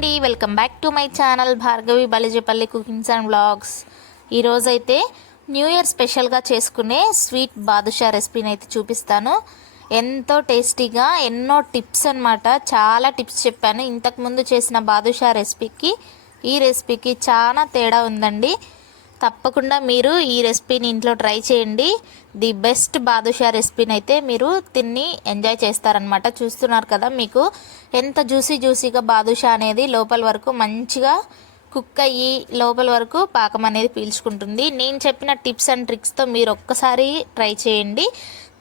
అండి. Welcome back to my channel Bhargavi Balijapalli cookings and blogs ఈరోజైతే new year స్పెషల్గా చేసుకునే స్వీట్ బాదుషా రెసిపీని అయితే చూపిస్తాను. ఎంతో టేస్టీగా ఎన్నో టిప్స్ అన్నమాట. చాలా టిప్స్ చెప్పాను. ఇంతకుముందు చేసిన బాదుషా రెసిపీకి ఈ రెసిపీకి చాలా తేడా ఉందండి. తప్పకుండా మీరు ఈ రెసిపీని ఇంట్లో ట్రై చేయండి. ది బెస్ట్ బాదుషా రెసిపీని అయితే మీరు తిని ఎంజాయ్ చేస్తారనమాట చూస్తున్నారు కదా మీకు ఎంత జ్యూసీ జ్యూసీగా బాదుషా అనేది లోపల వరకు మంచిగా కుక్ అయ్యి లోపల వరకు పాకం అనేది పీల్చుకుంటుంది. నేను చెప్పిన టిప్స్ అండ్ ట్రిక్స్తో మీరు ఒక్కసారి ట్రై చేయండి.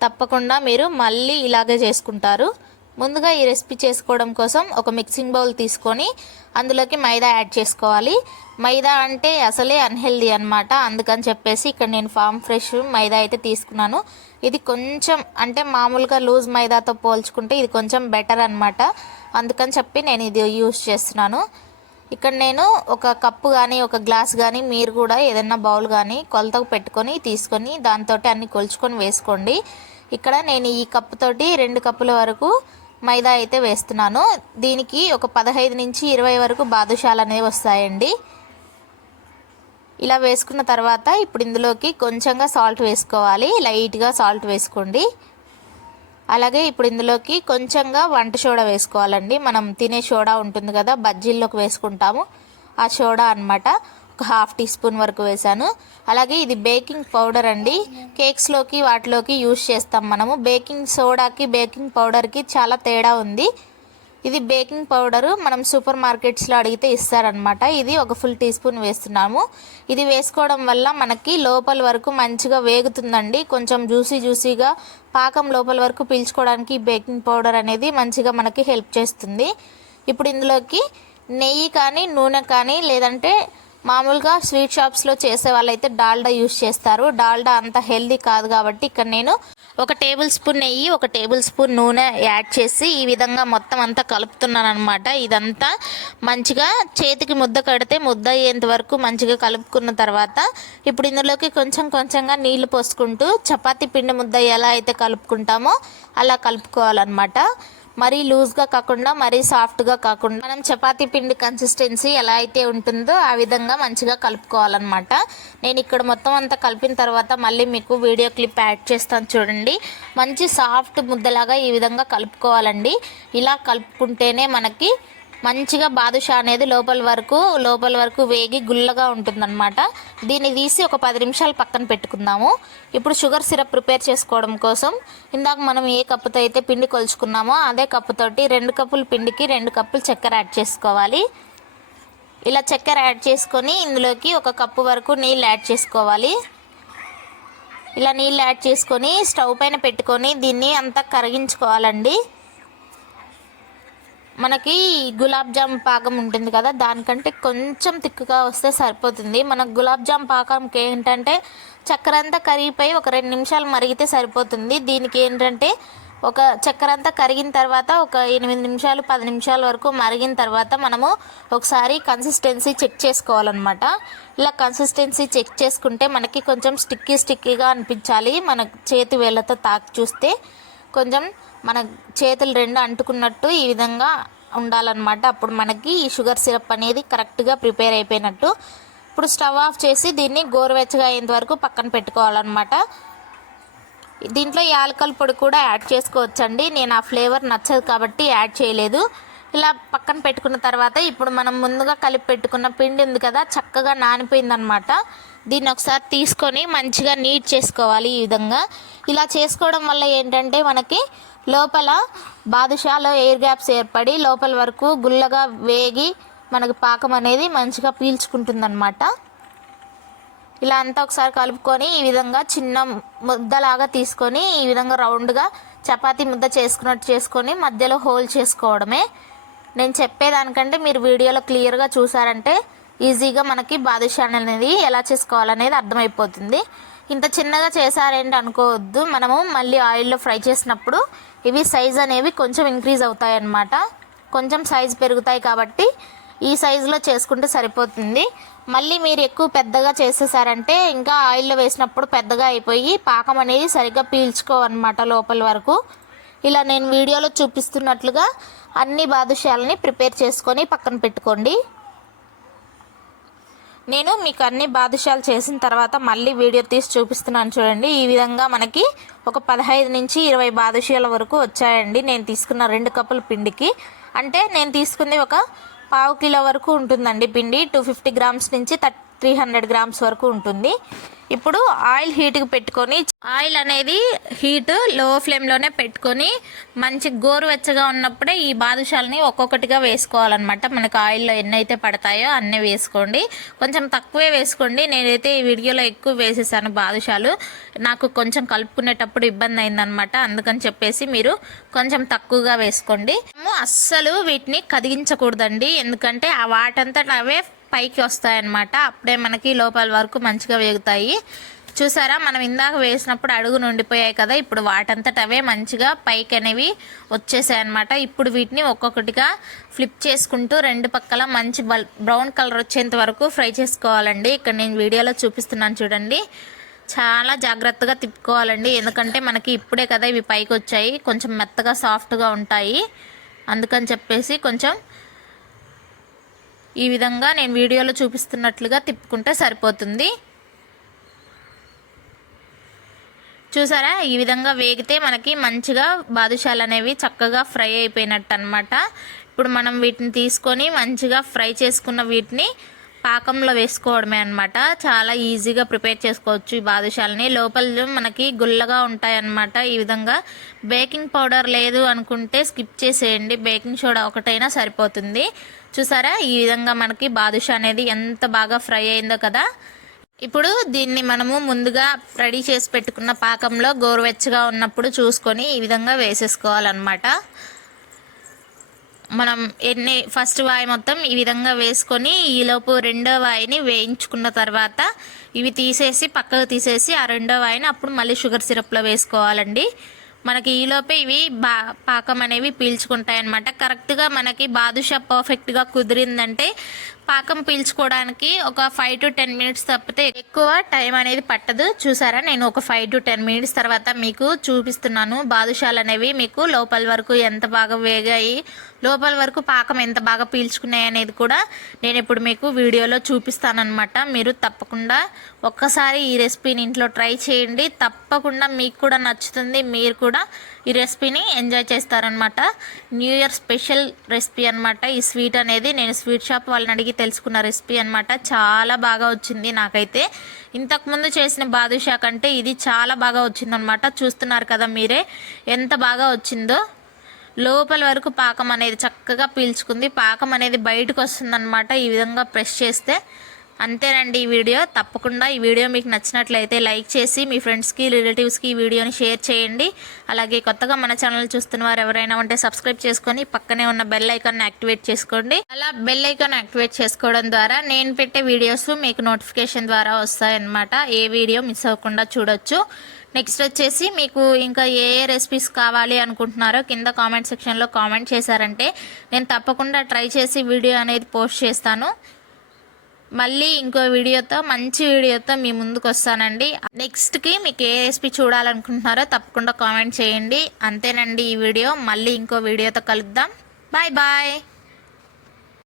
తప్పకుండా మీరు మళ్ళీ ఇలాగే చేసుకుంటారు. ముందుగా ఈ రెసిపీ చేసుకోవడం కోసం ఒక మిక్సింగ్ బౌల్ తీసుకొని అందులోకి మైదా యాడ్ చేసుకోవాలి. మైదా అంటే అసలే అన్హెల్దీ అనమాట అందుకని చెప్పేసి ఇక్కడ నేను ఫామ్ ఫ్రెష్ మైదా అయితే తీసుకున్నాను. ఇది కొంచెం అంటే మామూలుగా లూజ్ మైదాతో పోల్చుకుంటే ఇది కొంచెం బెటర్ అనమాట అందుకని చెప్పి నేను ఇది యూస్ చేస్తున్నాను. ఇక్కడ నేను ఒక కప్పు కానీ ఒక గ్లాస్ కానీ మీరు కూడా ఏదైనా బౌల్ కానీ కొలతకు పెట్టుకొని తీసుకొని దాంతో అన్ని కొలుచుకొని వేసుకోండి. ఇక్కడ నేను ఈ కప్పుతోటి రెండు కప్పుల వరకు మైదా అయితే వేస్తున్నాను. దీనికి ఒక పదహైదు నుంచి ఇరవై వరకు బాదుషాలు అనేవి వస్తాయండి. ఇలా వేసుకున్న తర్వాత ఇప్పుడు ఇందులోకి కొంచెంగా సాల్ట్ వేసుకోవాలి. లైట్గా సాల్ట్ వేసుకోండి. అలాగే ఇప్పుడు ఇందులోకి కొంచెంగా వంట సోడా వేసుకోవాలండి. మనం తినే సోడా ఉంటుంది కదా బజ్జీల్లోకి వేసుకుంటాము. ఆ సోడా అనమాట ఒక హాఫ్ టీ స్పూన్ వరకు వేసాను అలాగే ఇది బేకింగ్ పౌడర్ అండి. కేక్స్లోకి వాటిలోకి యూస్ చేస్తాం మనము. బేకింగ్ సోడాకి బేకింగ్ పౌడర్కి చాలా తేడా ఉంది. ఇది బేకింగ్ పౌడరు మనం సూపర్ మార్కెట్స్లో అడిగితే ఇస్తారనమాట ఇది ఒక ఫుల్ టీ స్పూన్ వేస్తున్నాము. ఇది వేసుకోవడం వల్ల మనకి లోపల వరకు మంచిగా వేగుతుందండి. కొంచెం జ్యూసీ జ్యూసీగా పాకం లోపల వరకు పీల్చుకోవడానికి బేకింగ్ పౌడర్ అనేది మంచిగా మనకి హెల్ప్ చేస్తుంది. ఇప్పుడు ఇందులోకి నెయ్యి కానీ నూనె కానీ లేదంటే మామూలుగా స్వీట్ షాప్స్లో చేసే వాళ్ళైతే డాల్డా యూస్ చేస్తారు. డాల్డా అంత హెల్దీ కాదు కాబట్టి ఇక్కడ నేను ఒక టేబుల్ స్పూన్ నెయ్యి ఒక టేబుల్ స్పూన్ నూనె యాడ్ చేసి ఈ విధంగా మొత్తం అంతా కలుపుతున్నాను అనమాట ఇదంతా మంచిగా చేతికి ముద్ద కడితే ముద్ద అయ్యేంత వరకు మంచిగా కలుపుకున్న తర్వాత ఇప్పుడు ఇందులోకి కొంచెం కొంచెంగా నీళ్ళు పోసుకుంటూ చపాతీ పిండి ముద్ద ఎలా అయితే కలుపుకుంటామో అలా కలుపుకోవాలన్నమాట. మరీ లూజ్గా కాకుండా మరీ సాఫ్ట్గా కాకుండా మనం చపాతీ పిండి కన్సిస్టెన్సీ ఎలా అయితే ఉంటుందో ఆ విధంగా మంచిగా కలుపుకోవాలన్నమాట. నేను ఇక్కడ మొత్తం అంతా కలిపిన తర్వాత మళ్ళీ మీకు వీడియో క్లిప్ యాడ్ చేస్తాను చూడండి. మంచి సాఫ్ట్ ముద్దలాగా ఈ విధంగా కలుపుకోవాలండి. ఇలా కలుపుకుంటేనే మనకి మంచిగా బాదుషా అనేది లోపల వరకు లోపల వరకు వేగి గుల్లగా ఉంటుందన్నమాట. దీన్ని తీసి ఒక పది నిమిషాలు పక్కన పెట్టుకుందాము. ఇప్పుడు షుగర్ సిరప్ ప్రిపేర్ చేసుకోవడం కోసం ఇందాక మనం ఏ కప్పుతో అయితే పిండి కొలుచుకున్నామో అదే కప్పుతోటి రెండు కప్పుల పిండికి రెండు కప్పులు చక్కెర యాడ్ చేసుకోవాలి. ఇలా చక్కెర యాడ్ చేసుకొని ఇందులోకి ఒక కప్పు వరకు నీళ్ళు యాడ్ చేసుకోవాలి. ఇలా నీళ్ళు యాడ్ చేసుకొని స్టవ్ పైన పెట్టుకొని దీన్ని అంతా కరిగించుకోవాలండి. మనకి గులాబ్ జామ్ పాకం ఉంటుంది కదా దానికంటే కొంచెం తిక్కుగా వస్తే సరిపోతుంది. మనకు గులాబ్ జామ్ పాకంకి ఏంటంటే చక్కెర అంతా కరిగిపోయి ఒక రెండు నిమిషాలు మరిగితే సరిపోతుంది. దీనికి ఏంటంటే ఒక చక్కెర అంతా కరిగిన తర్వాత ఒక ఎనిమిది నిమిషాలు పది నిమిషాల వరకు మరిగిన తర్వాత మనము ఒకసారి కన్సిస్టెన్సీ చెక్ చేసుకోవాలన్నమాట. ఇలా కన్సిస్టెన్సీ చెక్ చేసుకుంటే మనకి కొంచెం స్టిక్కీ స్టిక్కీగా అనిపించాలి. మన చేతి వేళ్ళతో తాకి చూస్తే కొంచెం మన చేతులు రెండు అంటుకున్నట్టు ఈ విధంగా ఉండాలన్నమాట. అప్పుడు మనకి ఈ షుగర్ సిరప్ అనేది కరెక్ట్గా ప్రిపేర్ అయిపోయినట్టు. ఇప్పుడు స్టవ్ ఆఫ్ చేసి దీన్ని గోరువెచ్చగా అయ్యేంత వరకు పక్కన పెట్టుకోవాలన్నమాట. దీంట్లో యాలకల పొడి కూడా యాడ్ చేసుకోవచ్చండి. నేను ఆ ఫ్లేవర్ నచ్చదు కాబట్టి యాడ్ చేయలేదు. ఇలా పక్కన పెట్టుకున్న తర్వాత ఇప్పుడు మనం ముందుగా కలిపి పెట్టుకున్న పిండి ఉంది కదా చక్కగా నానిపోయిందనమాట దీన్ని ఒకసారి తీసుకొని మంచిగా నీట్ చేసుకోవాలి ఈ విధంగా. ఇలా చేసుకోవడం వల్ల ఏంటంటే మనకి లోపల బాదుషాలో ఎయిర్ గ్యాప్స్ ఏర్పడి లోపల వరకు గుల్లగా వేగి మనకి పాకం అనేది మంచిగా పీల్చుకుంటుందన్నమాట. ఇలా అంతా ఒకసారి కలుపుకొని ఈ విధంగా చిన్న ముద్దలాగా తీసుకొని ఈ విధంగా రౌండ్గా చపాతీ ముద్ద చేసుకున్నట్టు చేసుకొని మధ్యలో హోల్ చేసుకోవడమే. నేను చెప్పేదానికంటే మీరు వీడియోలో క్లియర్గా చూసారంటే ఈజీగా మనకి బాదుషా అనేది ఎలా చేసుకోవాలనేది అర్థమైపోతుంది. ఇంత చిన్నగా చేశారేంటి అనుకోవద్దు. మనము మళ్ళీ ఆయిల్లో ఫ్రై చేసినప్పుడు ఇవి సైజ్ అనేవి కొంచెం ఇంక్రీజ్ అవుతాయి అన్నమాట కొంచెం సైజ్ పెరుగుతాయి కాబట్టి ఈ సైజులో చేసుకుంటే సరిపోతుంది. మళ్ళీ మీరు ఎక్కువ పెద్దగా చేసేసారంటే ఇంకా ఆయిల్లో వేసినప్పుడు పెద్దగా అయిపోయి పాకం అనేది సరిగ్గా పీల్చుకోవన్నమాట లోపల వరకు. ఇలా నేను వీడియోలో చూపిస్తున్నట్లుగా అన్ని బాదుషాలని ప్రిపేర్ చేసుకొని పక్కన పెట్టుకోండి. నేను మీకు అన్ని బాదుషాలు చేసిన తర్వాత మళ్ళీ వీడియో తీసి చూపిస్తున్నాను చూడండి. ఈ విధంగా మనకి ఒక పదహైదు నుంచి ఇరవై బాదుషాల వరకు వచ్చాయండి. నేను తీసుకున్న రెండు కప్పుల పిండికి. అంటే నేను తీసుకుంది ఒక పావు కిలో వరకు ఉంటుందండి పిండి. టూ ఫిఫ్టీ గ్రామ్స్ నుంచి థర్టీ త్రీ హండ్రెడ్ గ్రామ్స్ వరకు ఉంటుంది. ఇప్పుడు ఆయిల్ హీట్కి పెట్టుకొని ఆయిల్ అనేది హీట్లో ఫ్లేమ్లోనే పెట్టుకొని మంచి గోరువెచ్చగా ఉన్నప్పుడే ఈ బాదుషాలని ఒక్కొక్కటిగా వేసుకోవాలన్నమాట. మనకు ఆయిల్లో ఎన్ని అయితే పడతాయో అన్నీ వేసుకోండి. కొంచెం తక్కువే వేసుకోండి. నేనైతే ఈ వీడియోలో ఎక్కువ వేసేసాను బాదుషాలు. నాకు కొంచెం కలుపుకునేటప్పుడు ఇబ్బంది అయిందనమాట అందుకని చెప్పేసి మీరు కొంచెం తక్కువగా వేసుకోండి. అస్సలు వీటిని కదిగించకూడదండి. ఎందుకంటే ఆ వాటంతట అవే పైకి వస్తాయన్నమాట. అప్పుడే మనకి లోపల వరకు మంచిగా వేగుతాయి. చూసారా? మనం ఇందాక వేసినప్పుడు అడుగు నుండిపోయాయి కదా. ఇప్పుడు వాటంతట అవే మంచిగా పైకి అనేవి వచ్చేసాయి అనమాట ఇప్పుడు వీటిని ఒక్కొక్కటిగా ఫ్లిప్ చేసుకుంటూ రెండు పక్కల మంచి బల్ బ్రౌన్ కలర్ వచ్చేంత వరకు ఫ్రై చేసుకోవాలండి. ఇక్కడ నేను వీడియోలో చూపిస్తున్నాను చూడండి. చాలా జాగ్రత్తగా తిప్పుకోవాలండి. ఎందుకంటే మనకి ఇప్పుడే కదా ఇవి పైకి వచ్చాయి కొంచెం మెత్తగా సాఫ్ట్గా ఉంటాయి. అందుకని చెప్పేసి కొంచెం ఈ విధంగా నేను వీడియోలో చూపిస్తున్నట్లుగా తిప్పుకుంటే సరిపోతుంది. చూసారా? ఈ విధంగా వేగితే మనకి మంచిగా బాదుషాలు అనేవి చక్కగా ఫ్రై అయిపోయినట్టు అనమాట ఇప్పుడు మనం వీటిని తీసుకొని మంచిగా ఫ్రై చేసుకున్న వీటిని పాకంలో వేసుకోవడమే అనమాట చాలా ఈజీగా ప్రిపేర్ చేసుకోవచ్చు ఈ బాదుషాలని. లోపల మనకి గుల్లగా ఉంటాయి అన్నమాట ఈ విధంగా బేకింగ్ పౌడర్ లేదు అనుకుంటే స్కిప్ చేసేయండి. బేకింగ్ సోడా ఒకటైనా సరిపోతుంది. చూసారా? ఈ విధంగా మనకి బాదుషా అనేది ఎంత బాగా ఫ్రై అయిందో కదా? ఇప్పుడు దీన్ని మనము ముందుగా రెడీ చేసి పెట్టుకున్న పాకంలో గోరువెచ్చగా ఉన్నప్పుడు చూసుకొని ఈ విధంగా వేసేసుకోవాలన్నమాట. మనం ఎన్ని ఫస్ట్ వాయి మొత్తం ఈ విధంగా వేసుకొని ఈలోపు రెండో వాయిని వేయించుకున్న తర్వాత ఇవి తీసేసి పక్కకు తీసేసి ఆ రెండో వాయిని అప్పుడు మళ్ళీ షుగర్ సిరప్లో వేసుకోవాలండి. మనకి ఈలోపే ఇవి బా పాకం అనేవి పీల్చుకుంటాయి అనమాట కరెక్ట్గా మనకి బాదుషా పర్ఫెక్ట్గా కుదిరిందంటే పాకం పీల్చుకోవడానికి ఒక ఫైవ్ టు టెన్ మినిట్స్ తప్పితే ఎక్కువ టైం అనేది పట్టదు. చూసారా? నేను ఒక ఫైవ్ టు టెన్ మినిట్స్ తర్వాత మీకు చూపిస్తున్నాను. బాదుషాలు అనేవి మీకు లోపల వరకు ఎంత బాగా వేగాయి లోపల వరకు పాకం ఎంత బాగా పీల్చుకున్నాయి అనేది కూడా నేను ఇప్పుడు మీకు వీడియోలో చూపిస్తానమాట మీరు తప్పకుండా ఒక్కసారి ఈ రెసిపీని ఇంట్లో ట్రై చేయండి. తప్పకుండా మీకు కూడా నచ్చుతుంది. మీరు కూడా ఈ రెసిపీని ఎంజాయ్ చేస్తారనమాట న్యూ ఇయర్ స్పెషల్ రెసిపీ అనమాట ఈ స్వీట్ అనేది నేను స్వీట్ షాప్ వాళ్ళని అడిగి తెలుసుకున్న రెసిపీ అనమాట చాలా బాగా వచ్చింది నాకైతే. ఇంతకుముందు చేసిన బాదుషా కంటే ఇది చాలా బాగా వచ్చిందనమాట చూస్తున్నారు కదా మీరే ఎంత బాగా వచ్చిందో. లోపల వరకు పాకం అనేది చక్కగా పీల్చుకుంది. పాకం అనేది బయటకు వస్తుందన్నమాట ఈ విధంగా ప్రెస్ చేస్తే. అంతేనండి ఈ వీడియో. తప్పకుండా ఈ వీడియో మీకు నచ్చినట్లయితే లైక్ చేసి మీ ఫ్రెండ్స్కి రిలేటివ్స్కి ఈ వీడియోని షేర్ చేయండి. అలాగే కొత్తగా మన ఛానల్ చూస్తున్న వారు ఎవరైనా ఉంటే సబ్స్క్రైబ్ చేసుకొని పక్కనే ఉన్న బెల్ ఐకాన్ యాక్టివేట్ చేసుకోండి. అలా బెల్ ఐకాన్ యాక్టివేట్ చేసుకోవడం ద్వారా నేను పెట్టే వీడియోస్ మీకు నోటిఫికేషన్ ద్వారా వస్తాయన్నమాట. ఏ వీడియో మిస్ అవ్వకుండా చూడొచ్చు. నెక్స్ట్ వచ్చేసి మీకు ఇంకా ఏ ఏ రెసిపీస్ కావాలి అనుకుంటున్నారో కింద కామెంట్ సెక్షన్లో కామెంట్ చేశారంటే నేను తప్పకుండా ట్రై చేసి వీడియో అనేది పోస్ట్ చేస్తాను. మళ్ళీ ఇంకో వీడియోతో మంచి వీడియోతో మీ ముందుకు వస్తానండి. నెక్స్ట్కి మీకు ఏ రెసిపీ చూడాలనుకుంటున్నారో తప్పకుండా కామెంట్ చేయండి. అంతేనండి ఈ వీడియో. మళ్ళీ ఇంకో వీడియోతో కలుద్దాం. Bye bye.